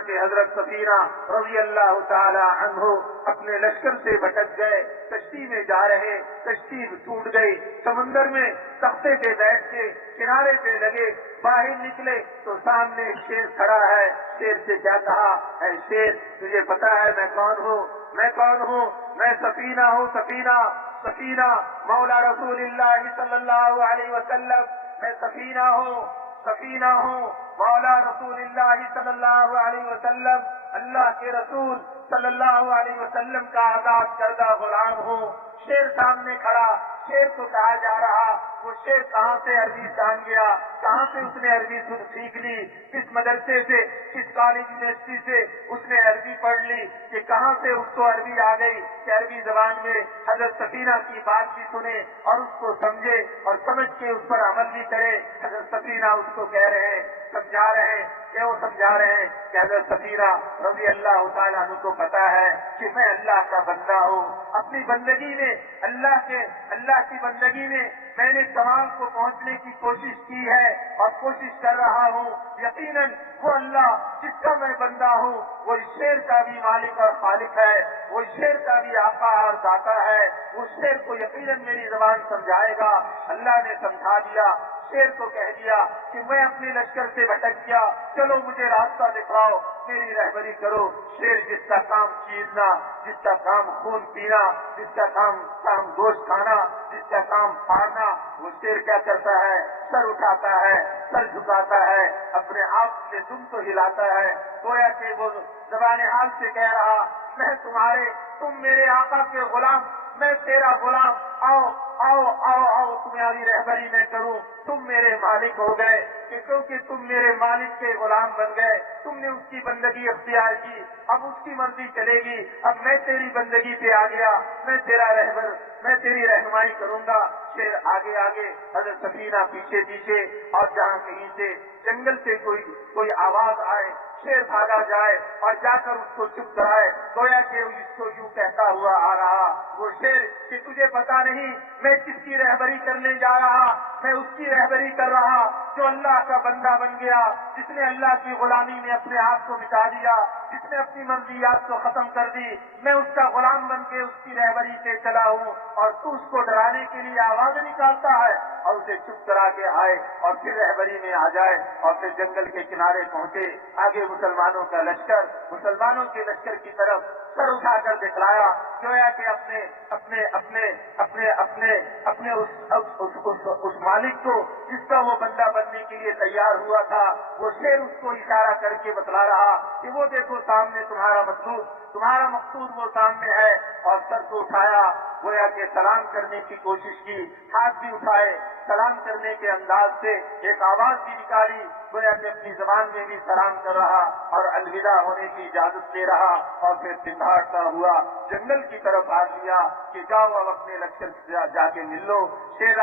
چنانچہ حضرت سفینہ رضی اللہ تعالی عنہ اپنے لشکر سے بھٹک گئے، کشتی میں جا رہے، کشتی ٹوٹ گئی، سمندر میں تختے پہ بیٹھ کے کنارے پہ لگے، باہر نکلے تو سامنے ایک شیر کھڑا ہے۔ شیر سے کیا کہا؟ اے شیر، تجھے پتا ہے میں کون ہوں؟ میں کون ہوں؟ میں سفینہ ہوں، سفینہ، سفینہ مولا رسول اللہ صلی اللہ علیہ وسلم، میں سفینہ ہوں، سفینہ ہوں مولا رسول اللہ صلی اللہ علیہ وسلم، اللہ کے رسول صلی اللہ علیہ وسلم کا آزاد کردہ غلام ہوں۔ شیر سامنے کھڑا، شیر کو کہا جا رہا، وہ شیر کہاں سے عربی جان گیا، کہاں سے اس نے عربی سیکھ لی، کس مدرسے سے، کس کالج یونیورسٹی سے اس نے عربی پڑھ لی، کہ کہاں سے اس کو عربی آ گئی کہ عربی زبان میں حضرت سفینہ کی بات بھی سنے اور اس کو سمجھے اور سمجھ کے اس پر عمل بھی کرے۔ حضرت سفینہ اس کو کہہ رہے ہیں، سمجھا رہے ہیں، کہ وہ سمجھا رہے ہیں کہ حضرت سفینہ رضی اللہ تعالیٰ عنہ کو پتا ہے کہ میں اللہ کا بندہ ہوں، اپنی بندگی میں اللہ کی بندگی میں نے کمال کو پہنچنے کی کوشش کی ہے اور کوشش کر رہا ہوں۔ یقیناً وہ اللہ جس کا میں بندہ ہوں وہ اس شیر کا بھی مالک اور خالق ہے، وہ شیر کا بھی آقا اور داتا ہے، وہ شیر کو یقیناً میری زبان سمجھائے گا۔ اللہ نے سمجھا دیا، شیر کو کہہ دیا کہ میں اپنے لشکر سے بھٹک گیا، چلو مجھے راستہ دکھاؤ، میری رہبری کرو۔ شیر جس کا کام چیرنا، جس کا کام خون پینا، جس کا کام گوشت کھانا، جس کا کام پھاڑنا، وہ شیر کیا کرتا ہے؟ سر اٹھاتا ہے، سر جھکاتا ہے، اپنے آپ سے دم تو ہلاتا ہے، گویا کہ وہ زبان حال سے کہہ رہا میں تم میرے آقا کے غلام، میں تیرا غلام، آؤ آؤ آؤ آؤ تمہاری رہبری میں کروں، تم میرے مالک ہو گئے، کہ کیونکہ تم میرے مالک کے غلام بن گئے، تم نے اس کی بندگی اختیار کی، اب اس کی مرضی چلے گی، اب میں تیری بندگی پہ آ گیا، میں تیرا رہبر، میں تیری رہنمائی کروں گا۔ شیر آگے آگے، حضرت سفینہ پیچھے پیچھے، اور جہاں کہیں سے جنگل سے کوئی آواز آئے، شیر بھاگا جائے اور جا کر اس کو چپ کرائے، گویا کہ اس کو یوں کہتا ہوا آ رہا وہ شیر کہ تجھے پتا نہیں میں کس کی رہبری کرنے جا رہا، میں اس کی رہبری کر رہا جو اللہ کا بندہ بن گیا، جس نے اللہ کی غلامی میں اپنے آپ کو مٹا دیا، جس نے اپنی مرضیات کو ختم کر دی، میں اس کا غلام بن کے اس کی رہبری پہ چلا ہوں، اور تو اس کو ڈرانے کے لیے آواز نکالتا ہے اور اسے چپ کرا کے آئے اور پھر رہبری میں آ جائے، اور پھر جنگل کے کنارے پہنچے، آگے مسلمانوں کا لشکر، مسلمانوں کے لشکر کی طرف سر اٹھا کر دکھلایا، گویا کہ اپنے اس مالک کو جس کا وہ بندہ بننے کے لیے تیار ہوا تھا، وہ شیر اس کو اشارہ کر کے بتلا رہا کہ وہ دیکھو سامنے تمہارا مقصود وہ سامنے ہے، اور سر کو اٹھایا، گویا کہ سلام کرنے کی کوشش کی، ہاتھ بھی اٹھائے، سلام کرنے کے انداز سے ایک آواز بھی نکالی، گویا کہ اپنی زبان میں بھی سلام کر رہا اور الوداع ہونے کی اجازت دے رہا، اور پھر سندھاڑتا ہوا جنگل کی طرف آ لیا کہ جاؤ اب اپنے لشکر سے جا کے مل لو۔ شیر